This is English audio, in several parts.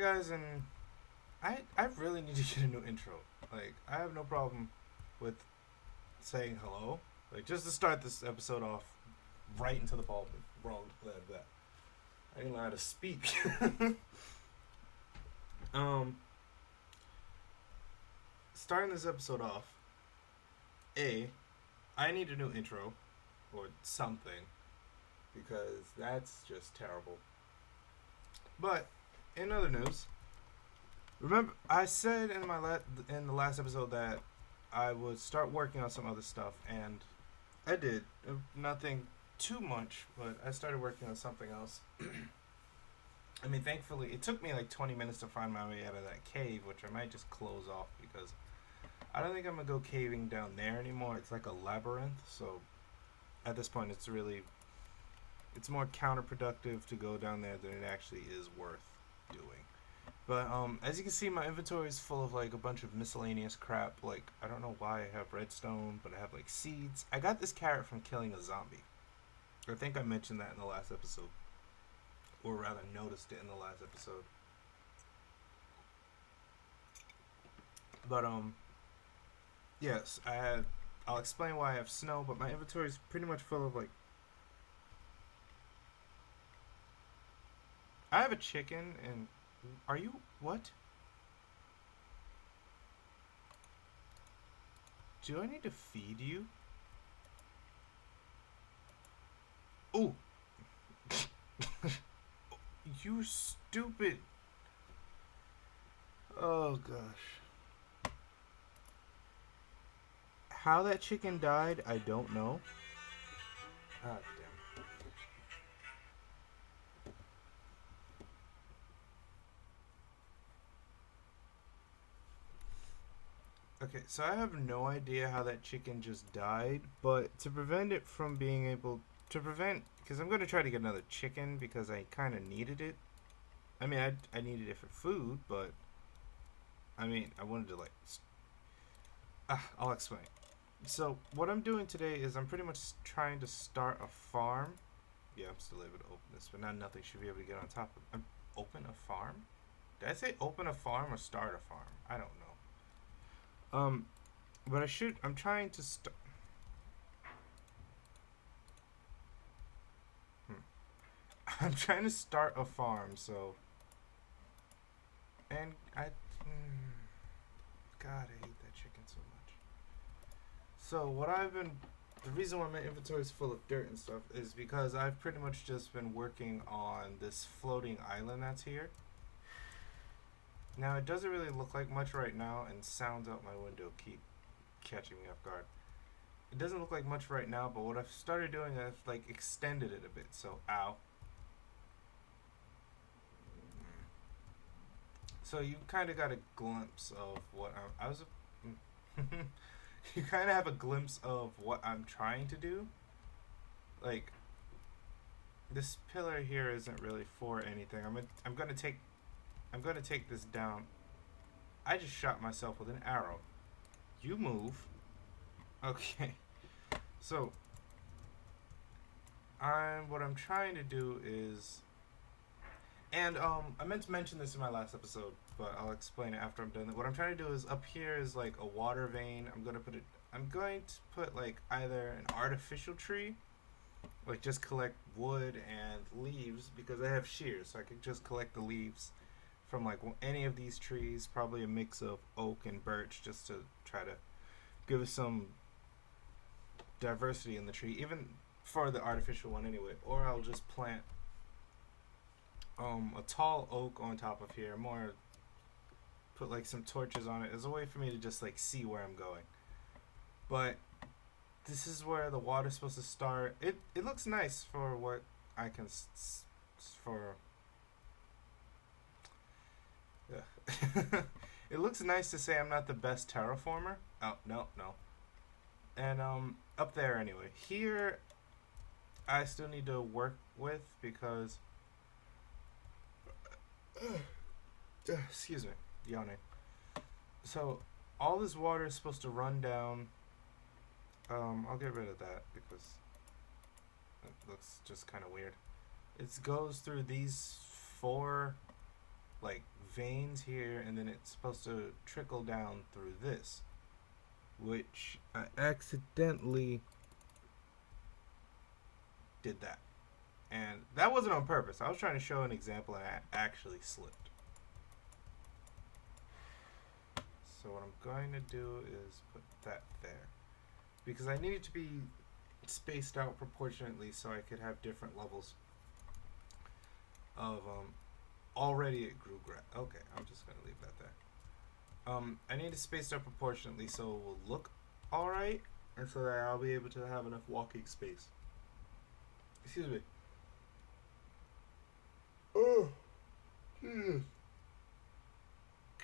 Hey guys, and I really need to get a new intro. Like, I have no problem with saying hello. Like, just to start this episode off right into the ball. Wrong. That. I didn't know how to speak. um, Starting this episode off, A, I need a new intro or something because that's just terrible. But in other news, remember I said in in the last episode that I would start working on some other stuff, and I did. Nothing too much, but I started working on something else. I mean, thankfully, it took me like 20 minutes to find my way out of that cave, which I might just close off because I don't think I'm gonna go caving down there anymore. It's like a labyrinth, so at this point, it's more counterproductive to go down there than it actually is worth doing. But as you can see, my inventory is full of like a bunch of miscellaneous crap. Like, I don't know why I have redstone, but I have like seeds. I got this carrot from killing a zombie. I think I mentioned that in the last episode, or rather noticed it in the last episode. But yes, I had. I'll explain why I have snow, but my inventory is pretty much full of like. I have a chicken, and are you what? Do I need to feed you? Oh, you stupid. Oh gosh. How that chicken died, I don't know. Ah, damn. Okay, so I have no idea how that chicken just died, but to prevent it from being able to prevent, because I'm going to try to get another chicken because I kind of needed it. I mean, I needed it for food, but I mean, I wanted to like. I'll explain. So what I'm doing today is I'm pretty much trying to start a farm. Yeah, I'm still able to open this, but now nothing should be able to get on top of. Open a farm? Did I say open a farm or start a farm? I don't know. But I should. I'm trying to start. Hmm. I'm trying to start a farm, so. And I. God, I hate that chicken so much. So, what I've been. The reason why my inventory is full of dirt and stuff is because I've pretty much just been working on this floating island that's here. Now, it doesn't really look like much right now, and sounds out my window keep catching me off guard. It doesn't look like much right now, but what I've started doing, I've like extended it a bit. So, ow. So you kind of got a glimpse of what I was. You kind of have a glimpse of what I'm trying to do. Like, this pillar here isn't really for anything. I'm gonna take this down. I just shot myself with an arrow. You move. Okay. So, what I'm trying to do is, and I meant to mention this in my last episode, but I'll explain it after I'm done. What I'm trying to do is up here is like a water vein. I'm going to put like either an artificial tree, like just collect wood and leaves because I have shears, so I could just collect the leaves from like any of these trees. Probably a mix of oak and birch, just to try to give us some diversity in the tree, even for the artificial one anyway. Or I'll just plant a tall oak on top of here, more put like some torches on it as a way for me to just like see where I'm going. But this is where the water's supposed to start. It looks nice for what I can for. Yeah. It looks nice to say I'm not the best terraformer. Oh no. And up there anyway. Here I still need to work with because excuse me, yawning. So all this water is supposed to run down. I'll get rid of that because it looks just kind of weird. It goes through these four like veins here, and then it's supposed to trickle down through this, which I accidentally did that. And that wasn't on purpose. I was trying to show an example and I actually slipped. So what I'm going to do is put that there. Because I need it to be spaced out proportionately so I could have different levels of already it grew grass. Okay, I'm just going to leave that there. I need it spaced out proportionately so it will look alright and so that I'll be able to have enough walking space. Excuse me. Oh, Jesus.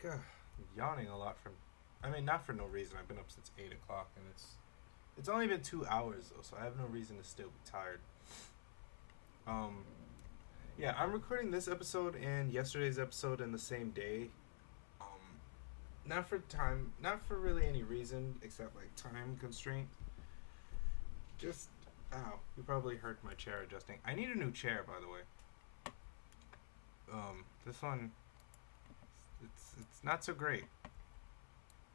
God, I'm yawning a lot not for no reason. I've been up since 8 o'clock and it's only been 2 hours though, so I have no reason to still be tired. Yeah, I'm recording this episode and yesterday's episode in the same day. Not for really any reason except like time constraint. Just, ow, you probably heard my chair adjusting. I need a new chair, by the way. This one, it's not so great.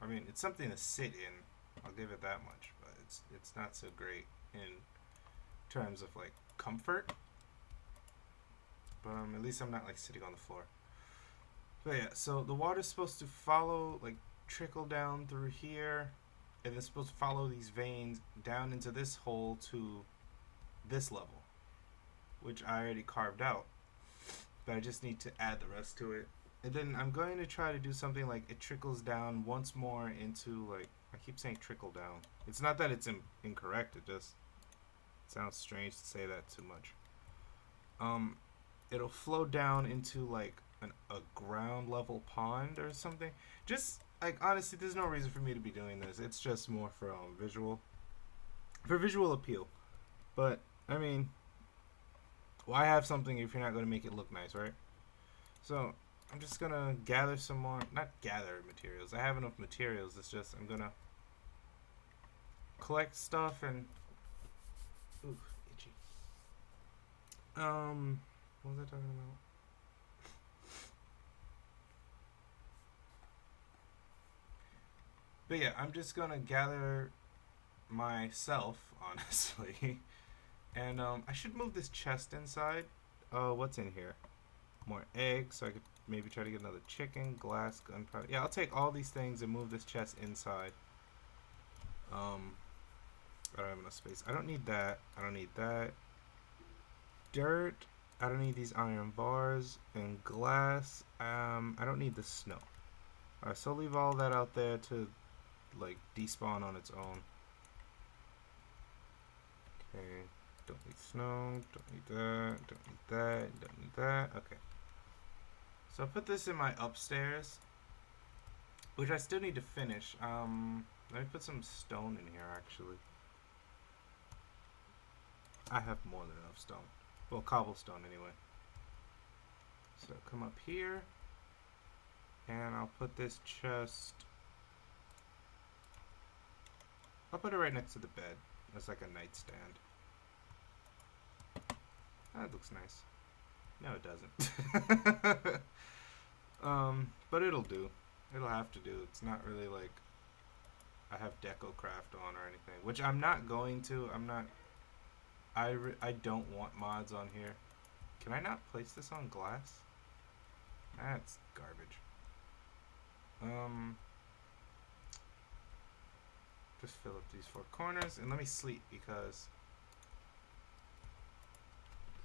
I mean, it's something to sit in. I'll give it that much, but it's not so great in terms of like comfort. But at least I'm not like sitting on the floor. But yeah, so the water's supposed to follow, like trickle down through here, and it's supposed to follow these veins down into this hole to this level, which I already carved out. But I just need to add the rest to it. And then I'm going to try to do something like it trickles down once more into, like, I keep saying trickle down. It's not that it's incorrect, it just sounds strange to say that too much. It'll flow down into like a ground level pond or something. Just like, honestly, there's no reason for me to be doing this. It's just more for visual appeal. But I mean, why have something if you're not going to make it look nice, right? So I'm just gonna gather some more, not gather materials. I have enough materials. It's just I'm gonna collect stuff and ooh, itchy. What was I talking about? But yeah, I'm just gonna gather myself, honestly. And I should move this chest inside. What's in here? More eggs, so I could maybe try to get another chicken, glass, gunpowder. Yeah, I'll take all these things and move this chest inside. I don't have enough space. I don't need that. I don't need that. Dirt. I don't need these iron bars and glass. I don't need the snow. Alright, so I'll leave all that out there to like despawn on its own. Okay, don't need snow, don't need that, don't need that, don't need that. Okay. So I'll put this in my upstairs, which I still need to finish. Let me put some stone in here actually. I have more than enough stone. Well, cobblestone anyway. So come up here, and I'll put this chest. I'll put it right next to the bed. That's like a nightstand. That looks nice. No, it doesn't. But it'll do. It'll have to do. It's not really like I have DecoCraft on or anything, which I'm not going to. I'm not. I don't want mods on here. Can I not place this on glass? That's garbage. Just fill up these 4 corners and let me sleep because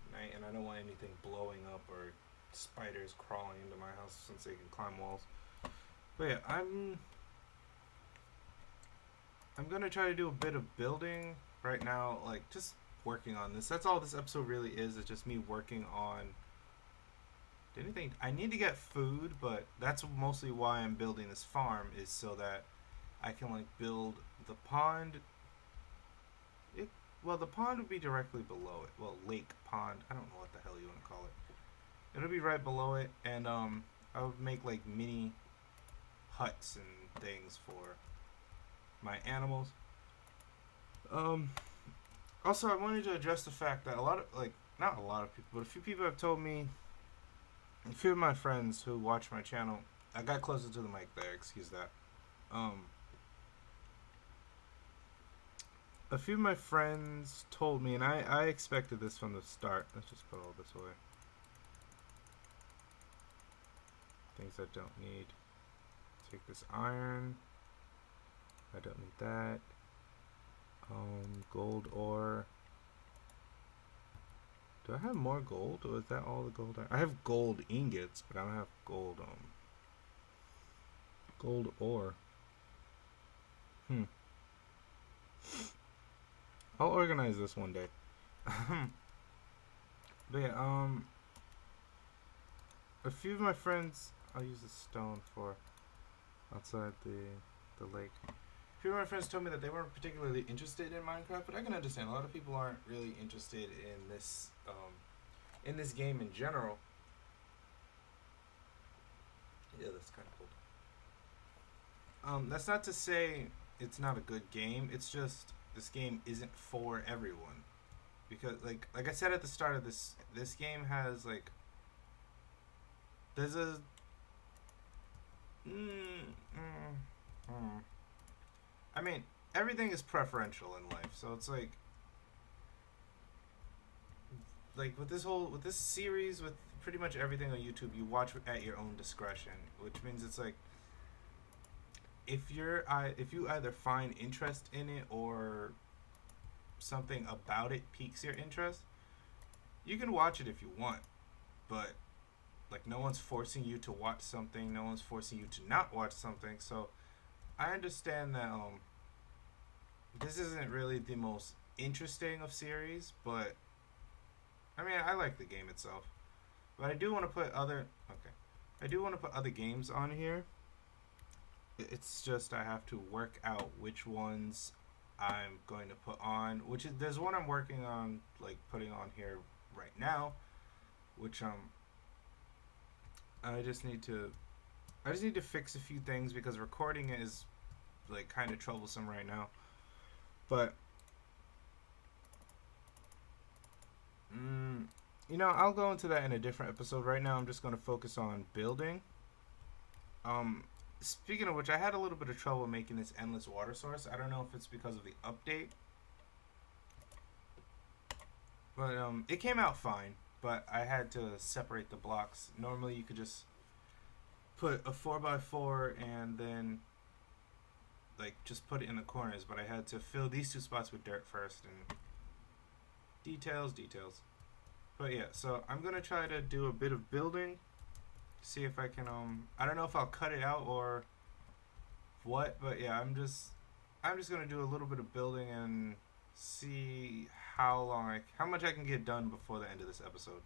it's night and I don't want anything blowing up or spiders crawling into my house since they can climb walls. But yeah, I'm gonna try to do a bit of building right now, like just working on this. That's all this episode really is. It's just me working on anything. I need to get food, but that's mostly why I'm building this farm, is so that I can like build the pond. Well, the pond would be directly below it. Well, lake, pond, I don't know what the hell you want to call it. It'll be right below it, and I would make like mini huts and things for my animals. Also, I wanted to address the fact that not a lot of people, but a few people have told me a few of my friends who watch my channel, I got closer to the mic there, excuse that. A few of my friends told me, and I expected this from the start. Let's just put all this away. Things I don't need. Take this iron. I don't need that. Gold ore. Do I have more gold, or is that all the gold? I have gold ingots, but I don't have gold gold ore. I'll organize this one day. But yeah, a few of my friends, I'll use the stone for outside the lake. A few of my friends told me that they weren't particularly interested in Minecraft, but I can understand. A lot of people aren't really interested in this game in general. Yeah, that's kind of cool. That's not to say it's not a good game. It's just this game isn't for everyone, because like I said at the start of this game has like there's a I mean, everything is preferential in life, so it's like with this series, with pretty much everything on YouTube, you watch at your own discretion, which means it's like if you either find interest in it or something about it piques your interest, you can watch it if you want, but like no one's forcing you to watch something, no one's forcing you to not watch something. So I understand that this isn't really the most interesting of series, but I mean, I like the game itself. But I do want to put other games on here. It's just I have to work out which ones I'm going to put on. There's one I'm working on, like putting on here right now, which I just need to fix a few things because recording is like kind of troublesome right now. But I'll go into that in a different episode. Right now I'm just going to focus on building. Speaking of which, I had a little bit of trouble making this endless water source. I don't know if it's because of the update, but it came out fine. But I had to separate the blocks. Normally you could just put a 4x4 and then like just put it in the corners, but I had to fill these two spots with dirt first, and details. But yeah, so I'm gonna try to do a bit of building, see if I can I don't know if I'll cut it out or what, but yeah, I'm just gonna do a little bit of building and see how much I can get done before the end of this episode.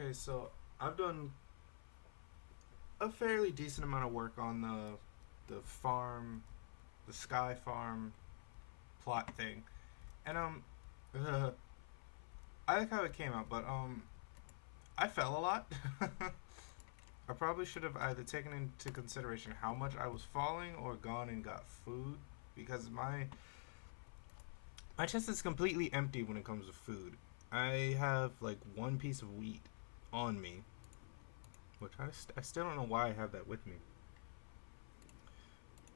Okay, so I've done a fairly decent amount of work on the farm, the Sky Farm plot thing, and I like how it came out, but I fell a lot. I probably should have either taken into consideration how much I was falling or gone and got food because my chest is completely empty when it comes to food. I have like one piece of wheat on me, which I still don't know why I have that with me.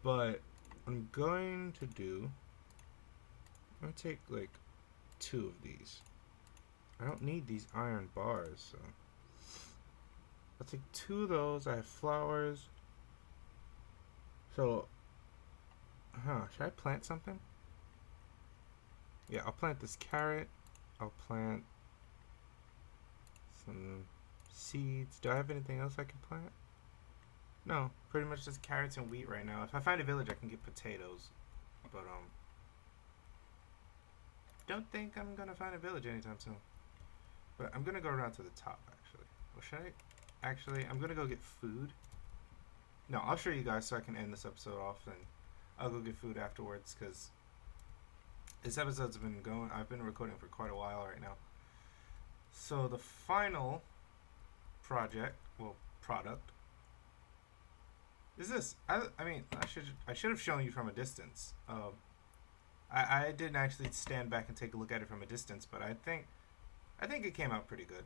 But I'm going to do. I'm gonna take like 2 of these. I don't need these iron bars, so I'll take 2 of those. I have flowers. So, should I plant something? Yeah, I'll plant this carrot. I'll plant some seeds. Do I have anything else I can plant? No, pretty much just carrots and wheat right now. If I find a village, I can get potatoes. But, don't think I'm gonna find a village anytime soon. But I'm gonna go around to the top, actually. Or should I? Actually, I'm gonna go get food. No, I'll show you guys so I can end this episode off, and I'll go get food afterwards, because this episode's been going. I've been recording for quite a while right now. So the final product is this. I mean, I should have shown you from a distance. I didn't actually stand back and take a look at it from a distance, but I think it came out pretty good.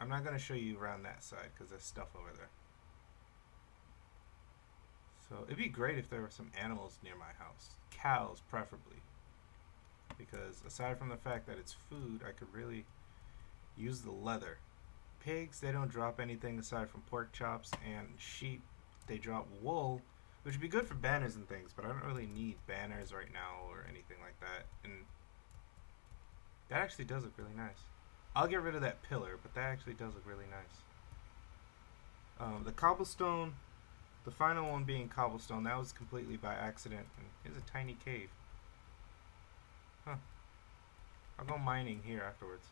I'm not gonna show you around that side because there's stuff over there. So it'd be great if there were some animals near my house, cows preferably, because aside from the fact that it's food, I could really use the leather. Pigs, they don't drop anything aside from pork chops, and sheep, they drop wool, which would be good for banners and things, but I don't really need banners right now or anything like that. And that actually does look really nice. I'll get rid of that pillar, but that actually does look really nice. The cobblestone, the final one being cobblestone, that was completely by accident. And here's a tiny cave. Huh. I'll go mining here afterwards.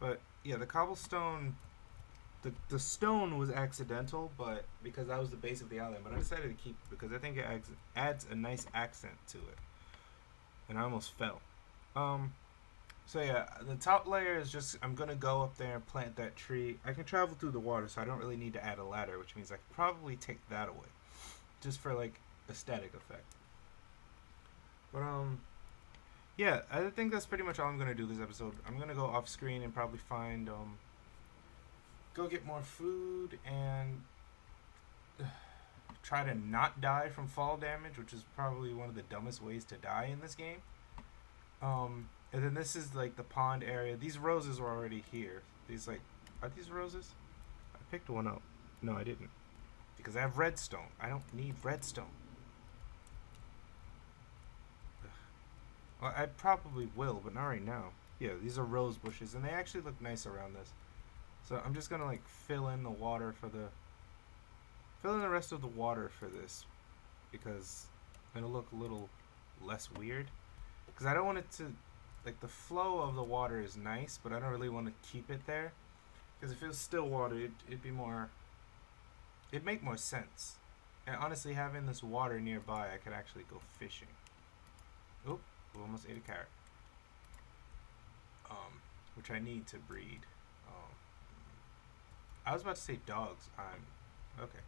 But yeah, the cobblestone, the stone was accidental, but because that was the base of the island. But I decided to keep it because I think it adds a nice accent to it. And I almost fell. So yeah, the top layer is just, I'm going to go up there and plant that tree. I can travel through the water, so I don't really need to add a ladder, which means I could probably take that away. Just for, like, aesthetic effect. But, yeah, I think that's pretty much all I'm going to do this episode. I'm going to go off screen and probably find, go get more food and try to not die from fall damage, which is probably one of the dumbest ways to die in this game. And then this is like the pond area. These roses were already here. These are these roses? I picked one up. No, I didn't. Because I have redstone. I don't need redstone. Ugh. Well, I probably will, but not right now. Yeah, these are rose bushes, and they actually look nice around this. So I'm just gonna like fill in the rest of the water for this, because it'll look a little less weird. Because I don't want it to, like, the flow of the water is nice, but I don't really want to keep it there. Because if it was still water, it'd make more sense. And honestly, having this water nearby, I could actually go fishing. Oop, we almost ate a carrot. Which I need to breed. I was about to say dogs. Okay.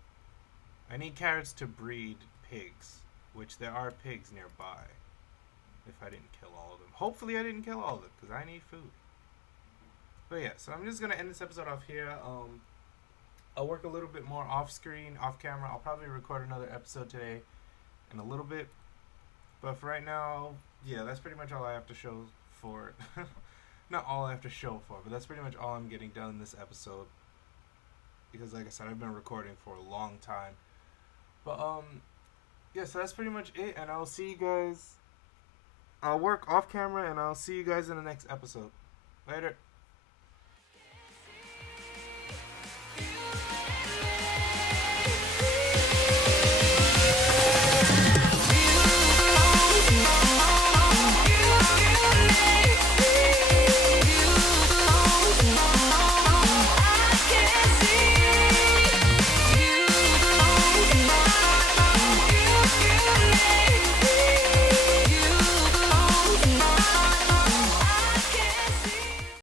I need carrots to breed pigs, which there are pigs nearby. If I didn't kill all of them. Hopefully I didn't kill all of them, because I need food. But yeah, so I'm just going to end this episode off here. I'll work a little bit more off screen, off camera. I'll probably record another episode today in a little bit. But for right now, yeah, that's pretty much all I have to show for it. Not all I have to show for, but that's pretty much all I'm getting done in this episode. Because like I said, I've been recording for a long time. But yeah, so that's pretty much it, and I'll see you guys. I'll work off camera, and I'll see you guys in the next episode. Later.